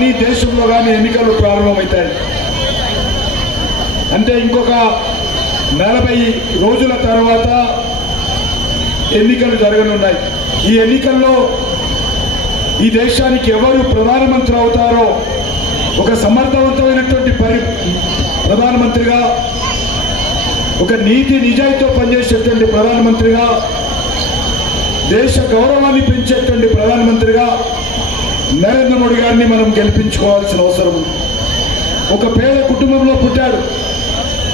కానీ దేశంలో కానీ ఎన్నికలు ప్రారంభమవుతాయి అంటే ఇంకొక నలభై రోజుల తర్వాత ఎన్నికలు జరగనున్నాయి. ఈ ఎన్నికల్లో ఈ దేశానికి ఎవరు ప్రధానమంత్రి అవుతారో ఒక సమర్థవంతమైనటువంటి పరి ప్రధానమంత్రిగా ఒక నీతి నిజాయితీతో పనిచేసేటువంటి ప్రధానమంత్రిగా దేశ గౌరవాన్ని పెంచేటువంటి ప్రధానమంత్రిగా నరేంద్ర మోడీ గారిని మనం గెలిపించుకోవాల్సిన అవసరం ఉంది. ఒక పేద కుటుంబంలో పుట్టాడు.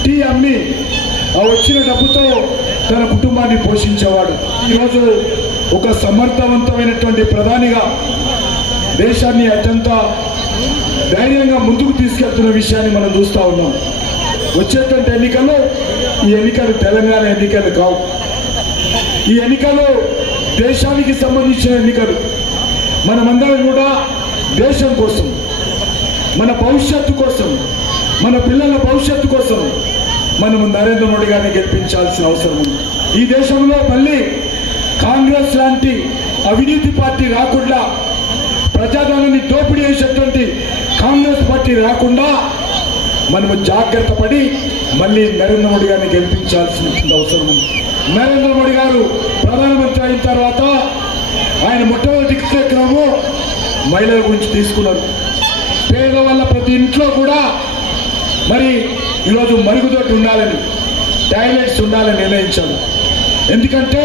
టీ అమ్మి ఆ వచ్చిన డబ్బుతో తన కుటుంబాన్ని పోషించేవాడు. ఈరోజు ఒక సమర్థవంతమైనటువంటి ప్రధానిగా దేశాన్ని అత్యంత ధైర్యంగా ముందుకు తీసుకెళ్తున్న విషయాన్ని మనం చూస్తూ ఉన్నాం. వచ్చేటువంటి ఎన్నికల్లో ఈ ఎన్నికలు తెలంగాణ ఎన్నికలు కావు. ఈ ఎన్నికలు దేశానికి సంబంధించిన ఎన్నికలు. మనమందరం కూడా దేశం కోసం మన భవిష్యత్తు కోసం మన పిల్లల భవిష్యత్తు కోసం మనము నరేంద్ర మోడీ గారిని గెలిపించాల్సిన అవసరం ఉంది. ఈ దేశంలో మళ్ళీ కాంగ్రెస్ లాంటి అవినీతి పార్టీ రాకుండా ప్రజాధనాన్ని దోపిడీ చేసేటువంటి కాంగ్రెస్ పార్టీ రాకుండా మనము జాగ్రత్త పడి మళ్ళీ నరేంద్ర మోడీ గారిని గెలిపించాల్సిన అవసరం ఉంది. నరేంద్ర మోడీ గారు ప్రధానమంత్రి అయిన తర్వాత ఆయన మొట్టమొదటి కార్యక్రమం మహిళల గురించి తీసుకున్నారు. పేద వల్ల ప్రతి ఇంట్లో కూడా మరి ఈరోజు మరుగుదొడ్డి ఉండాలని టాయిలెట్స్ ఉండాలని నిర్ణయించాడు ఎందుకంటే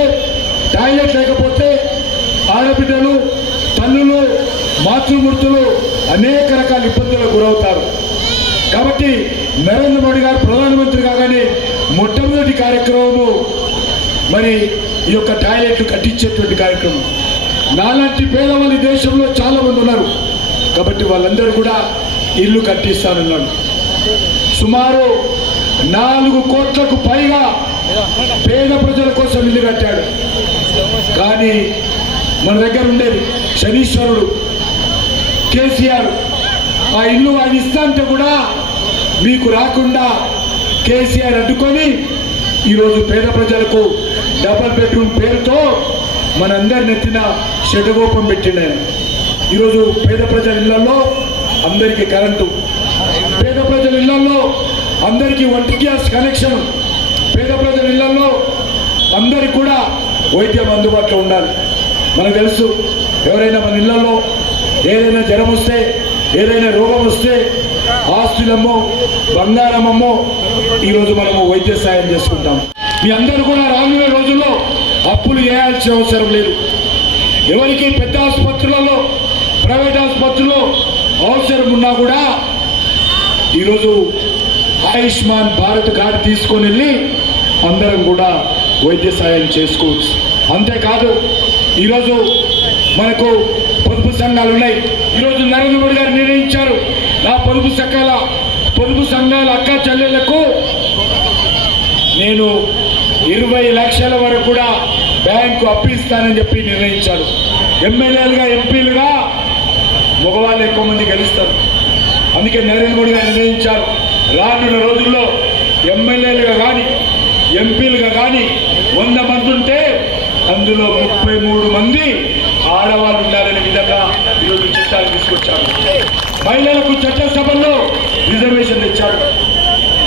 టాయిలెట్ లేకపోతే ఆడబిడ్డలు తల్లులు మాతృమూర్తులు అనేక రకాల ఇబ్బందులకు గురవుతారు. కాబట్టి నరేంద్ర మోడీ గారు ప్రధానమంత్రి కాగానే మొట్టమొదటి కార్యక్రమము మరి ఈ యొక్క టాయిలెట్లు కట్టించేటువంటి కార్యక్రమం. నాలాంటి పేదవాళ్ళు దేశంలో చాలా మంది ఉన్నారు. కాబట్టి వాళ్ళందరూ కూడా ఇల్లు కట్టిస్తానన్నాడు. సుమారు నాలుగు కోట్లకు పైగా పేద ప్రజల కోసం ఇల్లు కట్టాడు. కానీ మన దగ్గర ఉండేది శనీశ్వరుడు కేసీఆర్. ఆ ఇల్లు ఆయన ఇస్తా అంటే కూడా మీకు రాకుండా కేసీఆర్ అడ్డుకొని ఈరోజు పేద ప్రజలకు డబల్ బెడ్రూమ్ పేరుతో మనందరి నెత్తిన షెడగోపం పెట్టిండు. ఆయన ఈరోజు పేద ప్రజల ఇళ్ళలో అందరికీ కరెంటు. పేద ప్రజల ఇళ్ళలో అందరికీ వంటి గ్యాస్ కనెక్షన్. పేద ప్రజల ఇళ్ళలో అందరికి కూడా వైద్యం అందుబాటులో ఉండాలి. మనకు తెలుసు ఎవరైనా మన ఇళ్ళలో ఏదైనా జ్వరం వస్తే ఏదైనా రోగం వస్తే ఆస్తులమ్మో బంగారమమ్మో ఈరోజు మనము వైద్య సాయం చేసుకుంటాం. మీ అందరూ కూడా రానున్న రోజుల్లో అప్పులు చేయాల్సిన అవసరం లేదు. ఎవరికి పెద్ద ఆసుపత్రులలో ప్రైవేట్ ఆసుపత్రుల్లో అవసరం ఉన్నా కూడా ఈరోజు ఆయుష్మాన్ భారత్ కార్డు తీసుకొని వెళ్ళి అందరం కూడా వైద్య సాయం చేసుకోవచ్చు. అంతేకాదు ఈరోజు మనకు పొదుపు సంఘాలు ఉన్నాయి. ఈరోజు నరేంద్ర మోడీ గారు నిర్ణయించారు. నా పొదుపు సంఘాల పొదుపు సంఘాల అక్క చెల్లెళ్ళకు నేను ఇరవై లక్షల వరకు కూడా బ్యాంకు అప్పిస్తానని చెప్పి నిర్ణయించారు ఎమ్మెల్యేలుగా ఎంపీలుగా మగవాళ్ళు ఎక్కువ మంది గెలుస్తారు. అందుకే నరేంద్ర మోడీ గారు నిర్ణయించారు. రానున్న రోజుల్లో ఎమ్మెల్యేలుగా కానీ ఎంపీలుగా కానీ వంద మంది ఉంటే అందులో ముప్పై మూడు మంది ఆడవాళ్ళు ఉండాలనే విధంగా ఈరోజు చట్టాలు తీసుకొచ్చారు. మహిళలకు చట్టసభల్లో రిజర్వేషన్ తెచ్చారు.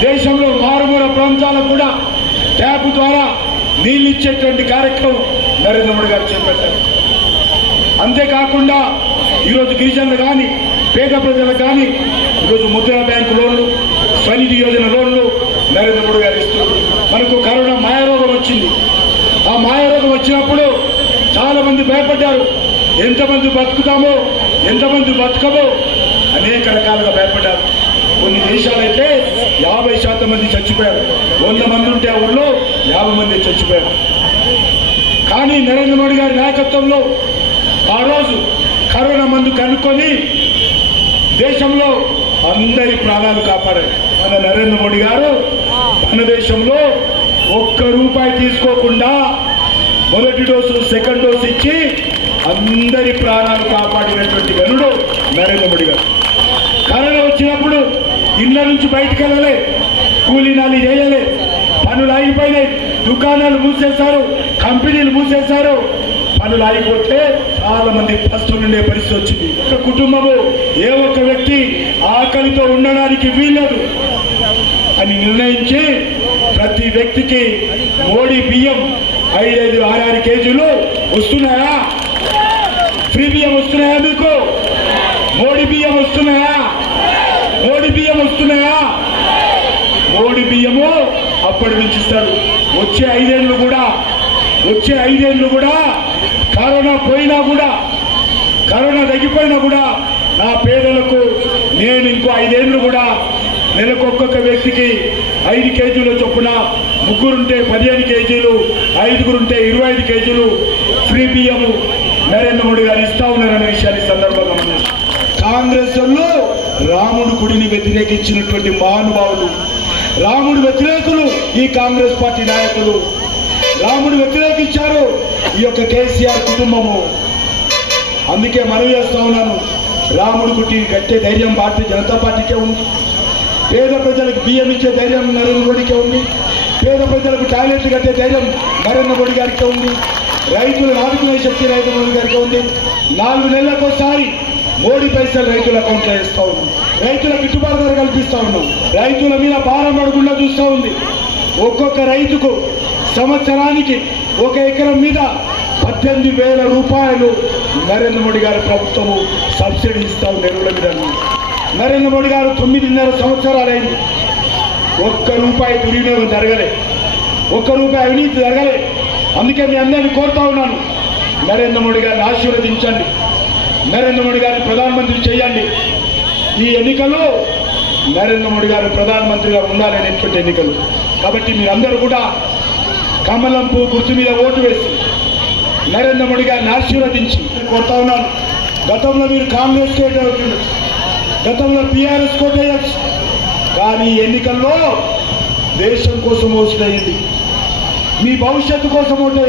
దేశంలో మారుమూల ప్రాంతాలకు కూడా ట్యాప్ ద్వారా నీళ్ళు ఇచ్చేటువంటి కార్యక్రమం నరేంద్ర మోడీ గారు చేపట్టారు. అంతేకాకుండా ఈరోజు గిరిజనులు కానీ పేద ప్రజలకు కానీ ఈరోజు ముద్రా బ్యాంకు లోన్లు స్వనిధి యోజన లోన్లు నరేంద్ర మోడీ గారు ఇస్తున్నారు. మనకు కరోనా మాయారోగం వచ్చింది. ఆ మాయారోగం వచ్చినప్పుడు చాలామంది భయపడ్డారు. ఎంతమంది బతుకుతామో ఎంతమంది బతుకమో అనేక రకాలుగా భయపడ్డారు. కొన్ని దేశాలైతే యాభై శాతం మంది చచ్చిపోయారు. వంద మంది ఉంటే ఆ ఊళ్ళో యాభై మంది చచ్చిపోయారు. కానీ నరేంద్ర మోడీ గారి నాయకత్వంలో ఆ రోజు కరోనా మందు కనుక్కొని దేశంలో అందరి ప్రాణాలు కాపాడారు. మన నరేంద్ర మోడీ గారు మన దేశంలో ఒక్క రూపాయి తీసుకోకుండా మొదటి డోసు సెకండ్ డోసు ఇచ్చి అందరి ప్రాణాలు కాపాడినటువంటి గనుడు నరేంద్ర మోడీ గారు. కరోనా వచ్చినప్పుడు ఇళ్ళ నుంచి బయటికి వెళ్ళలే. కూలీనాలు చేయలే. పనులు ఆగిపోయినాయి. దుకాణాలు మూసేశారు. కంపెనీలు మూసేశారు. పనులు ఆగిపోతే చాలా మంది కష్టం ఉండే పరిస్థితి వచ్చింది. ఒక కుటుంబము ఏ ఒక్క వ్యక్తి ఆకలితో ఉండడానికి వీల్లేదు అని నిర్ణయించి ప్రతి వ్యక్తికి మోడీ బియ్యం ఐదైదు ఆరారు కేజీలు వస్తున్నాయా? ఫ్రీ బియ్యం వస్తున్నాయా మీకు? మోడీ బియ్యం వస్తున్నాయా మోడీ బియ్యం వస్తున్నాయా మోడీ బియ్యము అప్పటి నుంచి ఇస్తారు వచ్చే ఐదేళ్ళు కూడా వచ్చే ఐదేళ్ళు కూడా కరోనా పోయినా కూడా కరోనా తగ్గిపోయినా కూడా నా పేదలకు నేను ఇంకో ఐదేళ్ళు కూడా నెలకు ఒక్కొక్క వ్యక్తికి ఐదు కేజీల చొప్పున ముగ్గురుంటే పదిహేను కేజీలు ఐదుగురుంటే ఇరవై ఐదు కేజీలు ఫ్రీ బియ్యము నరేంద్ర మోడీ గారు ఇస్తా ఉన్నారనే విషయాన్ని సందర్భంగా కాంగ్రెస్ వాళ్ళు రాముడు గుడిని వ్యతిరేకించినటువంటి మహానుభావులు రాముడు వ్యతిరేకులు ఈ కాంగ్రెస్ పార్టీ నాయకులు. రాముడు వ్యతిరేకించారు ఈ యొక్క కేసీఆర్ కుటుంబము. అందుకే మనవి చేస్తా ఉన్నాను. రాముడు గుట్టి కట్టే ధైర్యం భారతీయ జనతా పార్టీకే ఉంది. పేద ప్రజలకు బియ్యం ఇచ్చే ధైర్యం నరేంద్ర మోడీకే ఉంది. పేద ప్రజలకు టాయిలెట్లు కట్టే ధైర్యం నరేంద్ర మోడీ గారికి ఉంది. రైతులు ఆదుకునే శక్తి నరేంద్ర మోడీ గారికే ఉంది. నాలుగు నెలలకు ఒకసారి మోడీ పైసలు రైతుల అకౌంట్లో వేస్తూ ఉన్నాం. రైతుల గిట్టుబాటు ధర కల్పిస్తా ఉన్నాం. రైతుల మీద భారం పడకుండా చూస్తూ ఉంది. ఒక్కొక్క రైతుకు సంవత్సరానికి ఒక ఎకరం మీద పద్దెనిమిది వేల రూపాయలు నరేంద్ర మోడీ గారి ప్రభుత్వము సబ్సిడీ ఇస్తా ఉంది ఎరువుల మీద. నరేంద్ర మోడీ గారు తొమ్మిదిన్నర సంవత్సరాలైంది ఒక్క రూపాయి దుర్వినియోగం జరగలే. ఒక్క రూపాయి అవినీతి జరగలే. అందుకే మీ అందరిని కోరుతా ఉన్నాను. నరేంద్ర మోడీ గారిని ఆశీర్వదించండి. నరేంద్ర మోడీ గారిని ప్రధానమంత్రి చేయండి. ఈ ఎన్నికల్లో నరేంద్ర మోడీ గారు ప్రధానమంత్రిగా ఉండాలనేటువంటి ఎన్నికలు. కాబట్టి మీరందరూ కూడా కమలం పువ్వు గుర్తు మీద ఓటు వేసి నరేంద్ర మోడీ గారిని ఆశీర్వదించి కోరుతా ఉన్నాను. గతంలో మీరు కాంగ్రెస్ కోట గతంలో టీఆర్ఎస్ కోట వేయచ్చు కానీ ఎన్నికల్లో దేశం కోసం ఓటు మీ భవిష్యత్తు కోసం ఓటు